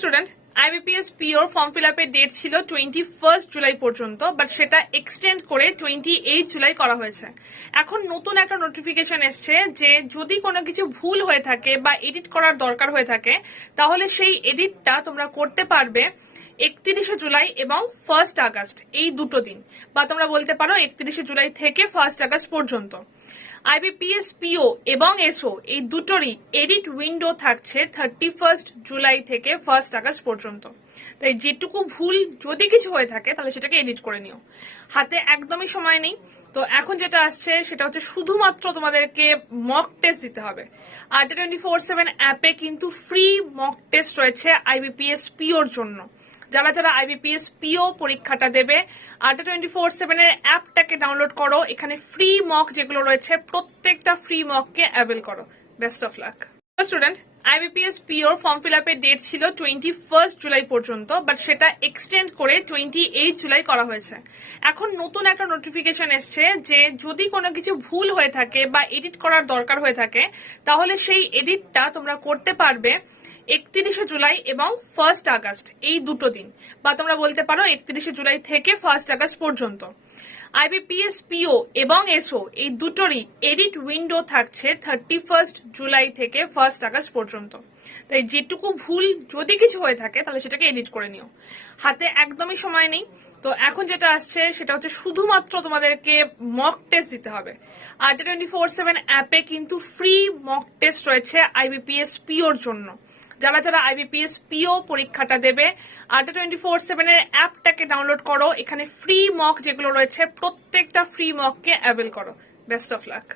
Student IBPS pure form fill আপের date ছিল 21 জুলাই পর্যন্ত, বাট সেটা এক্সটেন্ড করে 28 জুলাই করা হয়েছে। এখন নতুন একটা নোটিফিকেশন এসছে যে যদি কোনো কিছু ভুল হয়ে থাকে বা এডিট করার দরকার হয়ে থাকে তাহলে সেই এডিটটা তোমরা করতে পারবে 31 জুলাই এবং 1 আগস্ট, এই দুটো দিন, বা তোমরা বলতে পারো 31 জুলাই থেকে 1 আগস্ট পর্যন্ত। আইবিপিএস পিও এবং এসও এই দুটোরই এডিট উইন্ডো থাকছে 31 জুলাই থেকে 1 আগস্ট পর্যন্ত। তাই যেটুকু ভুল যদি কিছু হয়ে থাকে তাহলে সেটাকে এডিট করে নিও, হাতে একদমই সময় নেই। তো এখন যেটা আসছে সেটা হচ্ছে শুধুমাত্র তোমাদেরকে মক টেস্ট দিতে হবে। আড্ডা 24/7 অ্যাপে কিন্তু ফ্রি মক টেস্ট রয়েছে আইবিপিএস পিওর জন্য। যারা যারা আইবিপিএস পিও পরীক্ষাটা দেবে, আড্ডা 24/7 এর অ্যাপটাকে ডাউনলোড করো, এখানে ফ্রি মক যেগুলো রয়েছে প্রত্যেকটা ফ্রি মককে অ্যাভেল করো। Best of luck student. IBPS pure form fill আপের ডেট ছিল 21 জুলাই পর্যন্ত, বাট সেটা এক্সটেন্ড করে 28 জুলাই করা হয়েছে। এখন নতুন একটা নোটিফিকেশন এসছে যে যদি কোনো কিছু ভুল হয়ে থাকে বা এডিট করার দরকার হয়ে থাকে তাহলে সেই এডিটটা তোমরা করতে পারবে 31 জুলাই এবং 1 আগস্ট, এই দুটো দিন, বা তোমরা বলতে পারো 31 জুলাই থেকে 1 আগস্ট পর্যন্ত। আইবিপিএস পিও এবং এসও এই দুটোরই এডিট উইন্ডো থাকছে 31 জুলাই থেকে 1 আগস্ট পর্যন্ত। তাই যেটুকু ভুল যদি কিছু হয়ে থাকে তাহলে সেটাকে এডিট করে নিও, হাতে একদমই সময় নেই। তো এখন যেটা আসছে সেটা হচ্ছে শুধুমাত্র তোমাদেরকে মক টেস্ট দিতে হবে। আড্ডা 24/7 অ্যাপে কিন্তু ফ্রি মক টেস্ট রয়েছে আইবিপিএস পিওর জন্য। যারা যারা আইবিপিএস পিও পরীক্ষাটা দেবে, আড্ডা 24/7 এর অ্যাপটাকে ডাউনলোড করো, এখানে ফ্রি মক যেগুলো রয়েছে প্রত্যেকটা ফ্রি মককে অ্যাভেল করো। Best of luck.